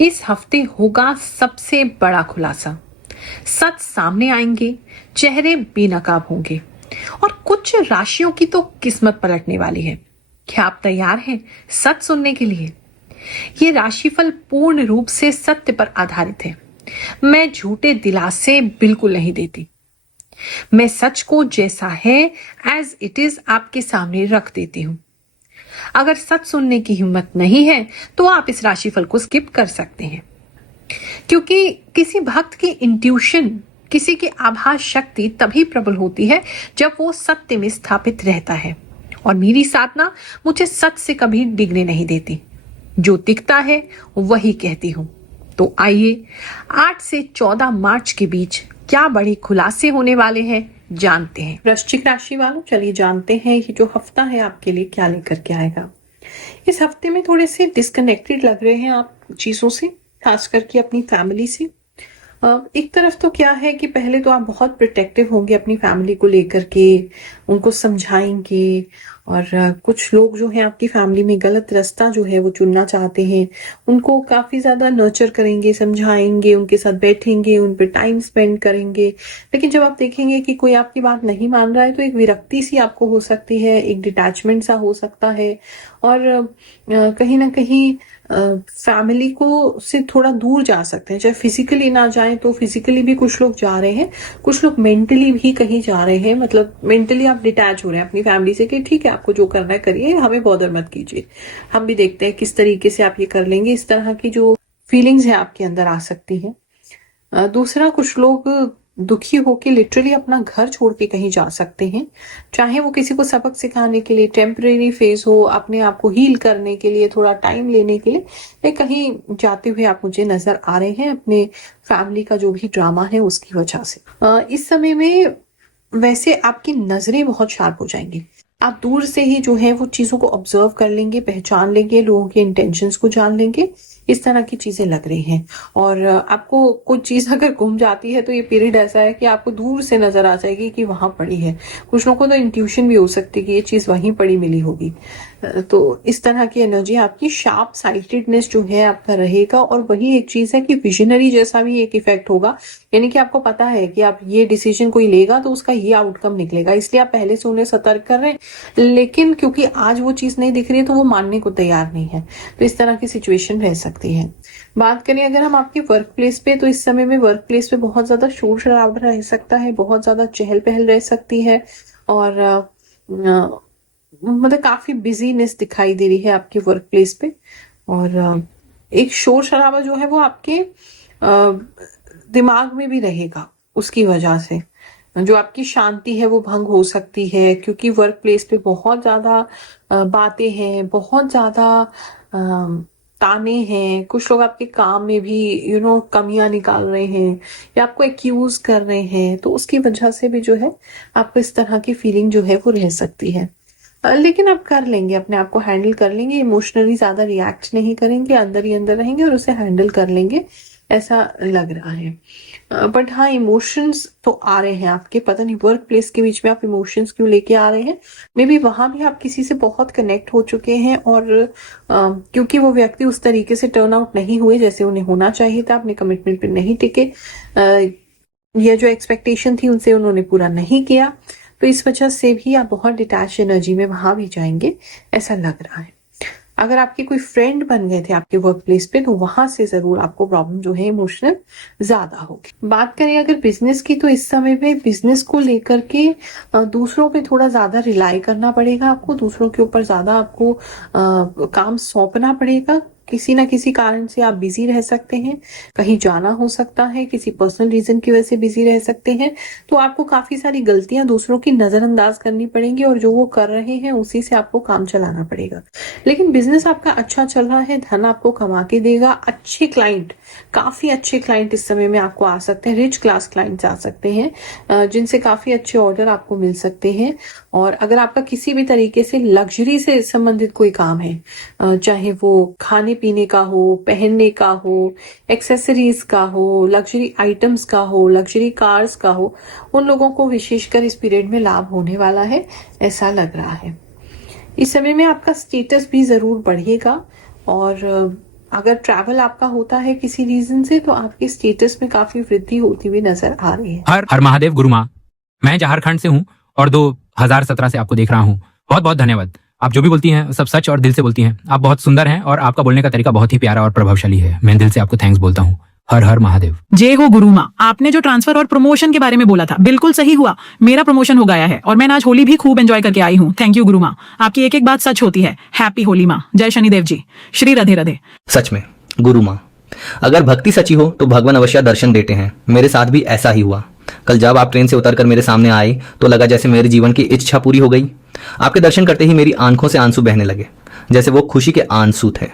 इस हफ्ते होगा सबसे बड़ा खुलासा। सच सामने आएंगे, चेहरे बेनकाब होंगे और कुछ राशियों की तो किस्मत पलटने वाली है। क्या आप तैयार हैं सच सुनने के लिए? ये राशिफल पूर्ण रूप से सत्य पर आधारित है। मैं झूठे दिलासे बिल्कुल नहीं देती। मैं सच को जैसा है एज इट इज आपके सामने रख देती हूँ। अगर सच सुनने की हिम्मत नहीं है तो आप इस राशिफल को स्किप कर सकते हैं, क्योंकि किसी भक्त की इंट्यूशन, किसी की आभास शक्ति तभी प्रबल होती है जब वो सत्य में स्थापित रहता है। और मेरी साधना मुझे सच से कभी डिगने नहीं देती। जो दिखता है वही कहती हूँ। तो आइए 8 से 14 मार्च के बीच क्या बड़े खुलासे होने वाले हैं जानते हैं। वृश्चिक राशि वालों, चलिए जानते हैं ये जो हफ्ता है आपके लिए क्या लेकर के आएगा। इस हफ्ते में थोड़े से डिस्कनेक्टेड लग रहे हैं आप चीजों से, खास करके अपनी फैमिली से। एक तरफ तो क्या है कि पहले तो आप बहुत प्रोटेक्टिव होंगे अपनी फैमिली को लेकर के, उनको समझाएंगे। और कुछ लोग जो हैं आपकी फैमिली में गलत रास्ता जो है वो चुनना चाहते हैं, उनको काफी ज्यादा नर्चर करेंगे, समझाएंगे, उनके साथ बैठेंगे, उन पर टाइम स्पेंड करेंगे। लेकिन जब आप देखेंगे कि कोई आपकी बात नहीं मान रहा है तो एक विरक्ति सी आपको हो सकती है, एक डिटैचमेंट सा हो सकता है। और कहीं ना कहीं फैमिली को से थोड़ा दूर जा सकते हैं। चाहे फिजिकली ना जाए तो फिजिकली भी कुछ लोग जा रहे हैं, कुछ लोग मेंटली भी कहीं जा रहे हैं। मतलब मेंटली आप डिटैच हो रहे हैं अपनी फैमिली से कि ठीक है आपको जो करना है करिए, हमें बॉदर मत कीजिए। हम भी देखते हैं किस तरीके से आप ये कर लेंगे। इस तरह की जो फीलिंग्स है आपके अंदर आ सकती है। दूसरा, कुछ लोग दुखी होके लिटरली अपना घर छोड़ के कहीं जा सकते हैं, चाहे वो किसी को सबक सिखाने के लिए, टेम्परेरी फेज हो, अपने आप को हील करने के लिए, थोड़ा टाइम लेने के लिए, या कहीं जाते हुए आप मुझे नजर आ रहे हैं अपने फैमिली का जो भी ड्रामा है उसकी वजह से। इस समय में वैसे आपकी नजरें बहुत शार्प हो जाएंगी। आप दूर से ही जो है वो चीजों को ऑब्जर्व कर लेंगे, पहचान लेंगे, लोगों के इंटेंशंस को जान लेंगे। इस तरह की चीजें लग रही हैं। और आपको कुछ चीज अगर गुम जाती है तो ये पीरियड ऐसा है कि आपको दूर से नजर आ जाएगी कि वहां पड़ी है। कुछ लोगों को तो इंट्यूशन भी हो सकती है कि ये चीज वहीं पड़ी मिली होगी। तो इस तरह की एनर्जी आपकी, शार्प साइटेडनेस जो है आपका रहेगा। और वही एक चीज है कि विजनरी जैसा भी एक इफेक्ट होगा, यानी कि आपको पता है कि आप ये डिसीजन कोई लेगा तो उसका ये आउटकम निकलेगा, इसलिए आप पहले से उन्हें सतर्क कर रहे हैं। लेकिन क्योंकि आज वो चीज नहीं दिख रही है तो वो मानने को तैयार नहीं है। तो इस तरह की सिचुएशन रह सकती है। बात करें अगर हम आपके वर्क प्लेस पे, तो इस समय में वर्क प्लेस पे बहुत ज्यादा शोर शराबा रह सकता है, बहुत ज्यादा चहल पहल रह सकती है। और मतलब काफी बिजीनेस दिखाई दे रही है आपके वर्क प्लेस पे। और एक शोर शराबा जो है वो आपके दिमाग में भी रहेगा, उसकी वजह से जो आपकी शांति है वो भंग हो सकती है। क्योंकि वर्क प्लेस पे बहुत ज्यादा बातें हैं, बहुत ज्यादा ताने हैं। कुछ लोग आपके काम में भी कमियां निकाल रहे हैं या आपको एक्यूज कर रहे हैं, तो उसकी वजह से भी जो है आपको इस तरह की फीलिंग जो है वो रह सकती है। लेकिन आप कर लेंगे, अपने आप को हैंडल कर लेंगे, इमोशनली ज्यादा रिएक्ट नहीं करेंगे, अंदर ही अंदर रहेंगे और उसे हैंडल कर लेंगे, ऐसा लग रहा है। बट हाँ, इमोशंस तो आ रहे हैं आपके, पता नहीं वर्क प्लेस के बीच में आप इमोशंस क्यों लेके आ रहे हैं। मे बी वहां भी आप किसी से बहुत कनेक्ट हो चुके हैं और क्योंकि वो व्यक्ति उस तरीके से टर्न आउट नहीं हुए जैसे उन्हें होना चाहिए था, अपने कमिटमेंट पे नहीं टिके, यह जो एक्सपेक्टेशन थी उनसे उन्होंने पूरा नहीं किया, तो इस वजह से भी आप बहुत डिटैच एनर्जी में वहां भी जाएंगे, ऐसा लग रहा है। अगर आपके कोई फ्रेंड बन गए थे आपके वर्क प्लेस पे तो वहां से जरूर आपको प्रॉब्लम जो है इमोशनल ज्यादा होगी। बात करें अगर बिजनेस की, तो इस समय में बिजनेस को लेकर के दूसरों पे थोड़ा ज्यादा रिलाई करना पड़ेगा आपको, दूसरों के ऊपर ज्यादा आपको काम सौंपना पड़ेगा। किसी ना किसी कारण से आप बिजी रह सकते हैं, कहीं जाना हो सकता है, किसी पर्सनल रीजन की वजह से बिजी रह सकते हैं। तो आपको काफी सारी गलतियां दूसरों की नजरअंदाज करनी पड़ेंगी और जो वो कर रहे हैं उसी से आपको काम चलाना पड़ेगा। लेकिन बिजनेस आपका अच्छा चल रहा है, धन आपको कमा के देगा। अच्छे क्लाइंट, काफी अच्छे क्लाइंट इस समय में आपको आ सकते हैं, रिच क्लास क्लाइंट्स आ सकते हैं जिनसे काफी अच्छे ऑर्डर आपको मिल सकते हैं। और अगर आपका किसी भी तरीके से लग्जरी से संबंधित कोई काम है, चाहे वो खाने पीने का हो, पहनने का हो, एक्सेसरीज का हो, लग्जरी आइटम्स का हो, लग्जरी कार्स का हो, उन लोगों को विशेषकर इस पीरियड में लाभ होने वाला है, ऐसा लग रहा है। इस समय में आपका स्टेटस भी जरूर बढ़ेगा और अगर ट्रैवल आपका होता है किसी रीजन से तो आपके स्टेटस में काफी वृद्धि होती हुई नजर आ रही है। हर हर महादेव गुरु माँ। मैं झारखंड से हूँ और 2017 से आपको देख रहा हूँ। बहुत बहुत धन्यवाद। आप जो भी बोलती हैं सब सच और दिल से बोलती हैं। आप बहुत सुंदर हैं और आपका बोलने का तरीका बहुत ही प्यारा और प्रभावशाली है। मैं दिल से आपको थैंक्स बोलता हूँ। हर हर महादेव। जय हो गुरु माँ। आपने जो ट्रांसफर और प्रमोशन के बारे में बोला था बिल्कुल सही हुआ। मेरा प्रमोशन हो गया है और मैं आज होली भी खूब एंजॉय करके आई हूँ। थैंक यू गुरु माँ। आपकी एक एक बात सच होती है। हैप्पी होली माँ। जय शनिदेव जी। श्री राधे राधे। सच में गुरु माँ, अगर भक्ति सच्ची हो तो भगवान अवश्य दर्शन देते हैं। मेरे साथ भी ऐसा ही हुआ। कल जब आप ट्रेन से उतरकर मेरे सामने आए तो लगा जैसे मेरे जीवन की इच्छा पूरी हो गई। आपके दर्शन करते ही मेरी आंखों से आंसू बहने लगे, जैसे वो खुशी के आंसू थे।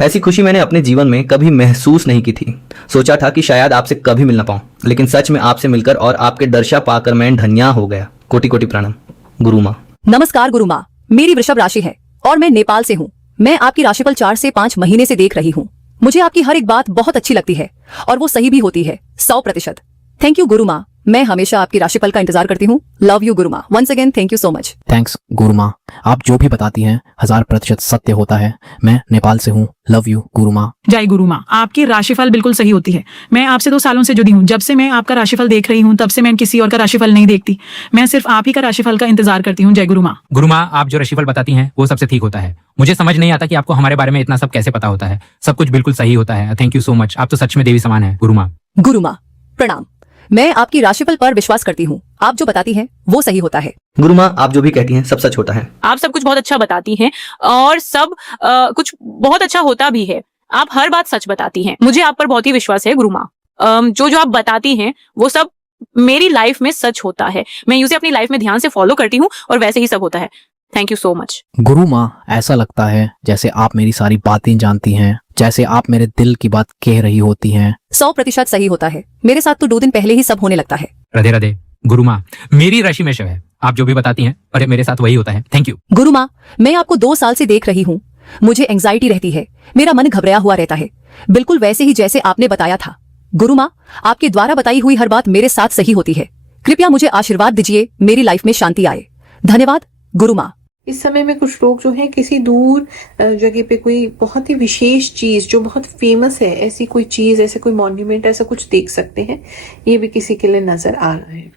ऐसी खुशी मैंने अपने जीवन में कभी महसूस नहीं की थी। सोचा था कि शायद आपसे कभी मिल ना पाऊं, लेकिन सच में आपसे मिलकर और आपके दर्शन पाकर मैं धन्य हो गया। कोटि कोटि प्रणाम गुरु माँ। नमस्कार गुरु माँ। मेरी वृषभ राशि है और मैं नेपाल से हूँ। मैं आपकी राशिफल 4 से 5 महीने से देख रही हूँ। मुझे आपकी हर एक बात बहुत अच्छी लगती है और वो सही भी होती है 100%। थैंक यू गुरु माँ। मैं हमेशा आपकी राशिफल का इंतजार करती हूँ। लव यू गुरु माँ। Once again thank you so much. Thanks गुरु माँ। आप जो भी बताती हैं 1000% सत्य होता है। मैं नेपाल से हूँ। लव यू गुरु माँ। जय गुरु माँ। आपकी राशिफल बिल्कुल सही होती है। मैं आपसे 2 सालों से जुड़ी हूँ। जब से मैं आपका राशिफल देख रही हूँ तब से मैं किसी और का राशिफल नहीं देखती। मैं सिर्फ आप ही का राशिफल का इंतजार करती हूँ। जय गुरु माँ। गुरु माँ, आप जो राशिफल बताती हैं वो सबसे ठीक होता है। मुझे समझ नहीं आता कि आपको हमारे बारे में इतना सब कैसे पता होता है। सब कुछ बिल्कुल सही होता है। Thank you so much. आप तो सच में देवी समान है गुरु माँ। गुरु माँ प्रणाम। मैं आपकी राशिफल पर विश्वास करती हूँ। आप जो बताती हैं वो सही होता है। गुरु माँ, आप जो भी कहती हैं सब सच होता है। आप सब कुछ बहुत अच्छा बताती हैं और सब कुछ बहुत अच्छा होता भी है। आप हर बात सच बताती हैं। मुझे आप पर बहुत ही विश्वास है गुरु माँ। जो जो आप बताती हैं वो सब मेरी लाइफ में सच होता है। मैं उसे अपनी लाइफ में ध्यान से फॉलो करती हूँ और वैसे ही सब होता है। Thank you so much. गुरु माँ, ऐसा लगता है जैसे आप मेरी सारी बातें जानती हैं, जैसे आप मेरे दिल की बात कह रही होती हैं। 100% सही होता है। मेरे साथ तो 2 दिन पहले ही सब होने लगता है। राधे राधे। गुरु माँ, मेरी राशि में शव है। आप जो भी बताती हैं अरे मेरे साथ वही होता है। थैंक यू गुरु माँ। मैं आपको 2 साल से देख रही हूँ। मुझे एंजाइटी रहती है। मेरा मन घबराया हुआ रहता है, बिल्कुल वैसे ही जैसे आपने बताया था। गुरु माँ, आपके द्वारा बताई हुई हर बात मेरे साथ सही होती है। कृपया मुझे आशीर्वाद दीजिए, मेरी लाइफ में शांति आए। धन्यवाद गुरु माँ। इस समय में कुछ लोग जो हैं किसी दूर जगह पे कोई बहुत ही विशेष चीज जो बहुत फेमस है, ऐसी कोई चीज, ऐसे कोई मॉन्यूमेंट, ऐसा कुछ देख सकते हैं। ये भी किसी के लिए नजर आ रहा है।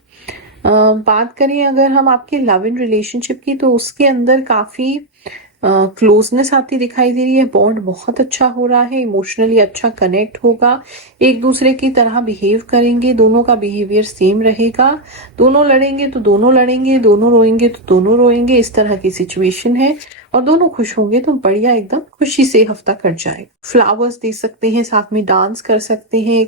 बात करें अगर हम आपके लव इन रिलेशनशिप की तो उसके अंदर काफी क्लोजनेस आती दिखाई दे रही है। बॉन्ड बहुत अच्छा हो रहा है। इमोशनली अच्छा कनेक्ट होगा। एक दूसरे की तरह बिहेव करेंगे। दोनों का बिहेवियर सेम रहेगा। दोनों लड़ेंगे तो दोनों लड़ेंगे, दोनों रोएंगे तो दोनों रोएंगे। इस तरह की सिचुएशन है और दोनों खुश होंगे तो बढ़िया, एकदम खुशी से हफ्ता कट जाएगा। फ्लावर्स दे सकते हैं, साथ में डांस कर सकते हैं।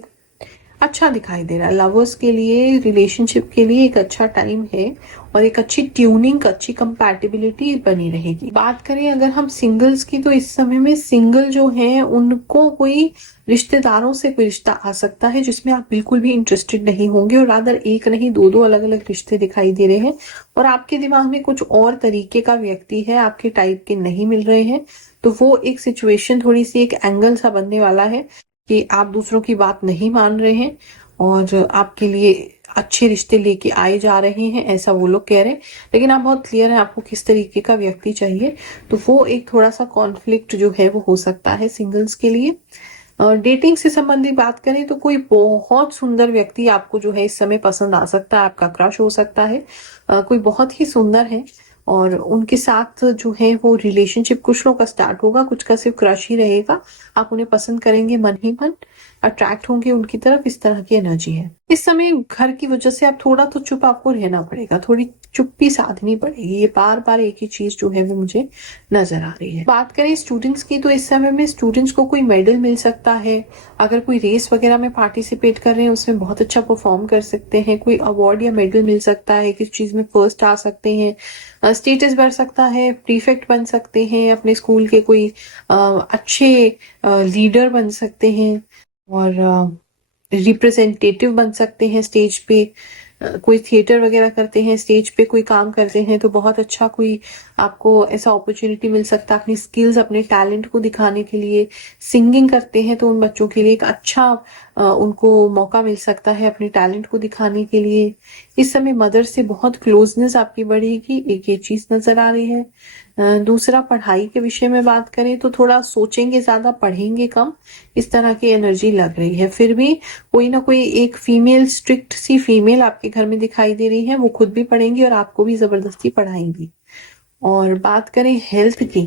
अच्छा दिखाई दे रहा है। लवर्स के लिए, रिलेशनशिप के लिए एक अच्छा टाइम है और एक अच्छी ट्यूनिंग, अच्छी कंपैटिबिलिटी बनी रहेगी। बात करें अगर हम सिंगल्स की तो इस समय में सिंगल जो हैं उनको कोई रिश्तेदारों से कोई रिश्ता आ सकता है जिसमें आप बिल्कुल भी इंटरेस्टेड नहीं होंगे और रादर एक नहीं 2 अलग अलग रिश्ते दिखाई दे रहे हैं और आपके दिमाग में कुछ और तरीके का व्यक्ति है, आपके टाइप के नहीं मिल रहे हैं। तो वो एक सिचुएशन, थोड़ी सी एक एंगल सा बनने वाला है कि आप दूसरों की बात नहीं मान रहे हैं और आपके लिए अच्छे रिश्ते लेके आए जा रहे हैं, ऐसा वो लोग कह रहे हैं। लेकिन आप बहुत क्लियर है आपको किस तरीके का व्यक्ति चाहिए। तो वो एक थोड़ा सा कॉन्फ्लिक्ट जो है वो हो सकता है सिंगल्स के लिए। डेटिंग से संबंधित बात करें तो कोई बहुत सुंदर व्यक्ति आपको जो है इस समय पसंद आ सकता है। आपका क्रश हो सकता है। कोई बहुत ही सुंदर है और उनके साथ जो है वो रिलेशनशिप कुछ लोगों का स्टार्ट होगा, कुछ का सिर्फ क्रश ही रहेगा। आप उन्हें पसंद करेंगे, मन ही मन अट्रैक्ट होंगे उनकी तरफ। इस तरह की एनर्जी है। इस समय घर की वजह से आप थोड़ा तो चुप आपको रहना पड़ेगा, थोड़ी चुप्पी साधनी पड़ेगी। ये बार बार एक ही चीज जो है वो मुझे नजर आ रही है। बात करें स्टूडेंट्स की तो इस समय में स्टूडेंट्स को कोई मेडल मिल सकता है। अगर कोई रेस वगैरह में पार्टिसिपेट कर रहे हैं उसमें बहुत अच्छा परफॉर्म कर सकते हैं। कोई अवार्ड या मेडल मिल सकता है, किस चीज में फर्स्ट आ सकते हैं, स्टेटस बढ़ सकता है, प्रीफेक्ट बन सकते हैं, अपने स्कूल के कोई अच्छे लीडर बन सकते हैं और रिप्रेजेंटेटिव बन सकते हैं स्टेज पे। कोई थिएटर वगैरह करते हैं, स्टेज पे कोई काम करते हैं तो बहुत अच्छा कोई आपको ऐसा अपॉर्चुनिटी मिल सकता है अपनी स्किल्स, अपने टैलेंट को दिखाने के लिए। सिंगिंग करते हैं तो उन बच्चों के लिए एक अच्छा उनको मौका मिल सकता है अपने टैलेंट को दिखाने के लिए। इस समय मदर से बहुत क्लोजनेस आपकी बढ़ेगी, एक ये चीज नजर आ रही है। दूसरा, पढ़ाई के विषय में बात करें तो थोड़ा सोचेंगे ज्यादा, पढ़ेंगे कम, इस तरह की एनर्जी लग रही है। फिर भी कोई ना कोई एक फीमेल, स्ट्रिक्ट सी फीमेल आपके घर में दिखाई दे रही है, वो खुद भी पढ़ेंगी और आपको भी जबरदस्ती पढ़ाएंगी। और बात करें हेल्थ की,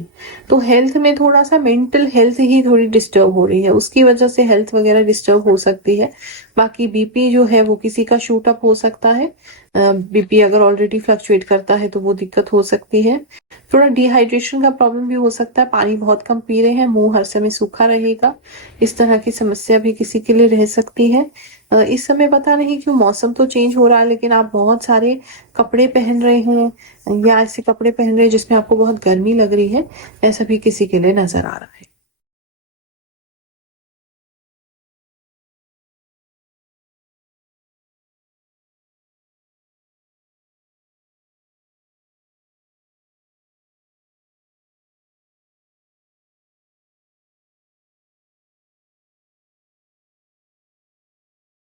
तो हेल्थ में थोड़ा सा मेंटल हेल्थ ही थोड़ी डिस्टर्ब हो रही है, उसकी वजह से हेल्थ वगैरह डिस्टर्ब हो सकती है। बाकी बीपी जो है वो किसी का शूट अप हो सकता है। बीपी अगर ऑलरेडी फ्लक्चुएट करता है तो वो दिक्कत हो सकती है। थोड़ा डिहाइड्रेशन का प्रॉब्लम भी हो सकता है, पानी बहुत कम पी रहे हैं, मुंह हर समय सूखा रहेगा, इस तरह की समस्या भी किसी के लिए रह सकती है। इस समय पता नहीं क्यों मौसम तो चेंज हो रहा है, लेकिन आप बहुत सारे कपड़े पहन रहे हैं या ऐसे कपड़े पहन रहे हैं जिसमें आपको बहुत गर्मी लग रही है, ऐसा भी किसी के लिए नजर आ रहा है।